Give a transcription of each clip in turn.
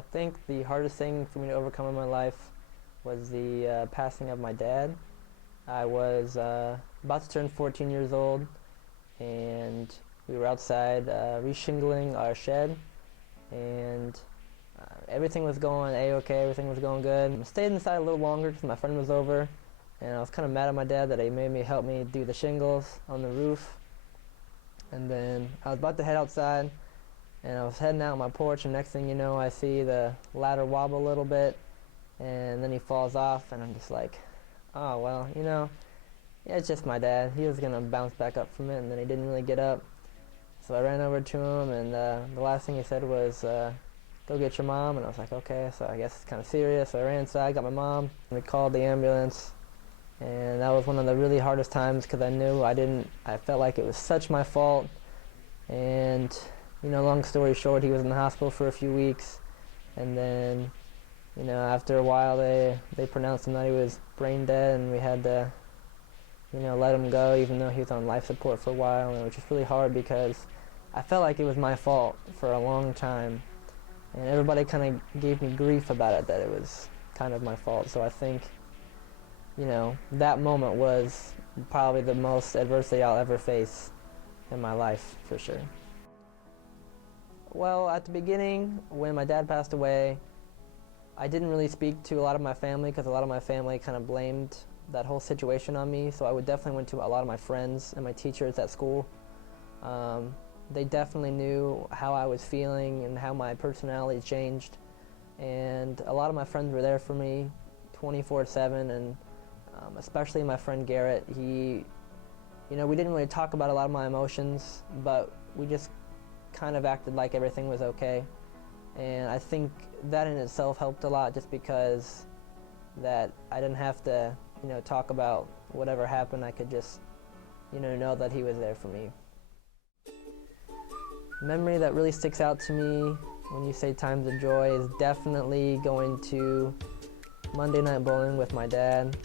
I think the hardest thing for me to overcome in my life was the passing of my dad. I was about to turn 14 years old, and we were outside reshingling our shed, and everything was going a-okay, everything was going good. I stayed inside a little longer because my friend was over, and I was kind of mad at my dad that he made me help me do the shingles on the roof. And then I was about to head outside, and I was heading out on my porch, and next thing you know, I see the ladder wobble a little bit, and then he falls off, and I'm just like, oh, well, yeah, it's just my dad. He was going to bounce back up from it, and then he didn't really get up. So I ran over to him, and the last thing he said was, go get your mom, and I was like, okay, so I guess it's kind of serious. So I ran inside, got my mom, and we called the ambulance, and that was one of the really hardest times because I felt like it was such my fault, and long story short, he was in the hospital for a few weeks, and then, after a while, they pronounced him that he was brain dead, and we had to, let him go, even though he was on life support for a while, and it was just really hard because I felt like it was my fault for a long time, and everybody kind of gave me grief about it, that it was kind of my fault. So I think, that moment was probably the most adversity I'll ever face in my life, for sure. Well, at the beginning, when my dad passed away, I didn't really speak to a lot of my family because a lot of my family kind of blamed that whole situation on me. So I would definitely went to a lot of my friends and my teachers at school. They definitely knew how I was feeling and how my personality changed. And a lot of my friends were there for me 24/7, and especially my friend Garrett. We didn't really talk about a lot of my emotions, but we just kind of acted like everything was okay. And I think that in itself helped a lot, just because that I didn't have to, talk about whatever happened. I could just, know that he was there for me. Memory that really sticks out to me when you say times of joy is definitely going to Monday night bowling with my dad.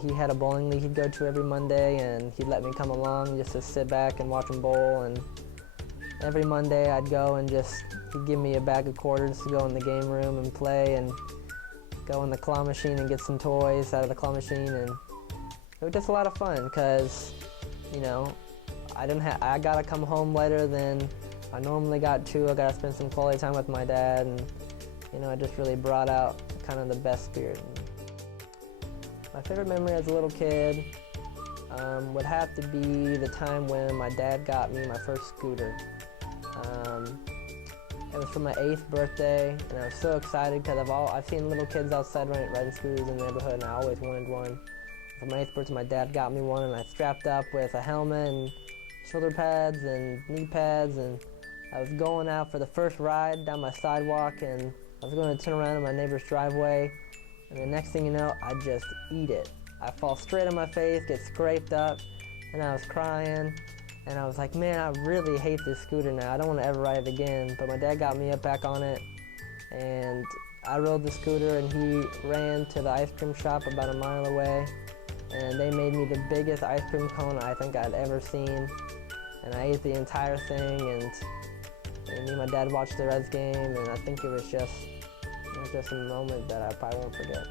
He had a bowling league he'd go to every Monday, and he'd let me come along just to sit back and watch him bowl. And every Monday I'd go and he'd give me a bag of quarters to go in the game room and play, and go in the claw machine and get some toys out of the claw machine. And it was just a lot of fun because, I gotta come home later than I normally got to. I gotta spend some quality time with my dad, and it just really brought out kind of the best spirit in me. My favorite memory as a little kid would have to be the time when my dad got me my first scooter. It was for my 8th birthday, and I was so excited because I've seen little kids outside riding scooters in the neighborhood, and I always wanted one. For my 8th birthday, my dad got me one, and I strapped up with a helmet and shoulder pads and knee pads, and I was going out for the first ride down my sidewalk, and I was going to turn around in my neighbor's driveway, and the next thing you know, I just eat it. I fall straight on my face, get scraped up, and I was crying. And I was like, man, I really hate this scooter now. I don't want to ever ride it again. But my dad got me up back on it, and I rode the scooter, and he ran to the ice cream shop about a mile away, and they made me the biggest ice cream cone I think I'd ever seen. And I ate the entire thing, and me and my dad watched the Reds game, and I think it was just a moment that I probably won't forget.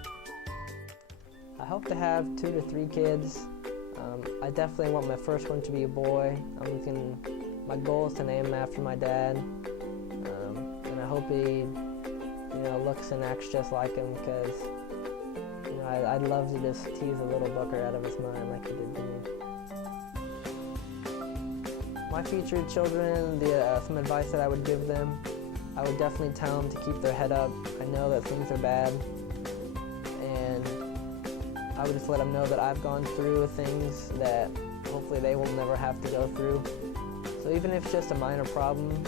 I hope to have 2 to 3 kids. I definitely want my first one to be a boy. My goal is to name him after my dad, and I hope he, looks and acts just like him, because, I'd love to just tease a little booker out of his mind like he did to me. My future children, some advice that I would give them, I would definitely tell them to keep their head up. I know that things are bad, and I would just let them know that I've gone through things that hopefully they will never have to go through. So even if it's just a minor problem,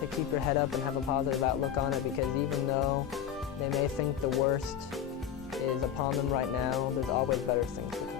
to keep your head up and have a positive outlook on it, because even though they may think the worst is upon them right now, there's always better things to come.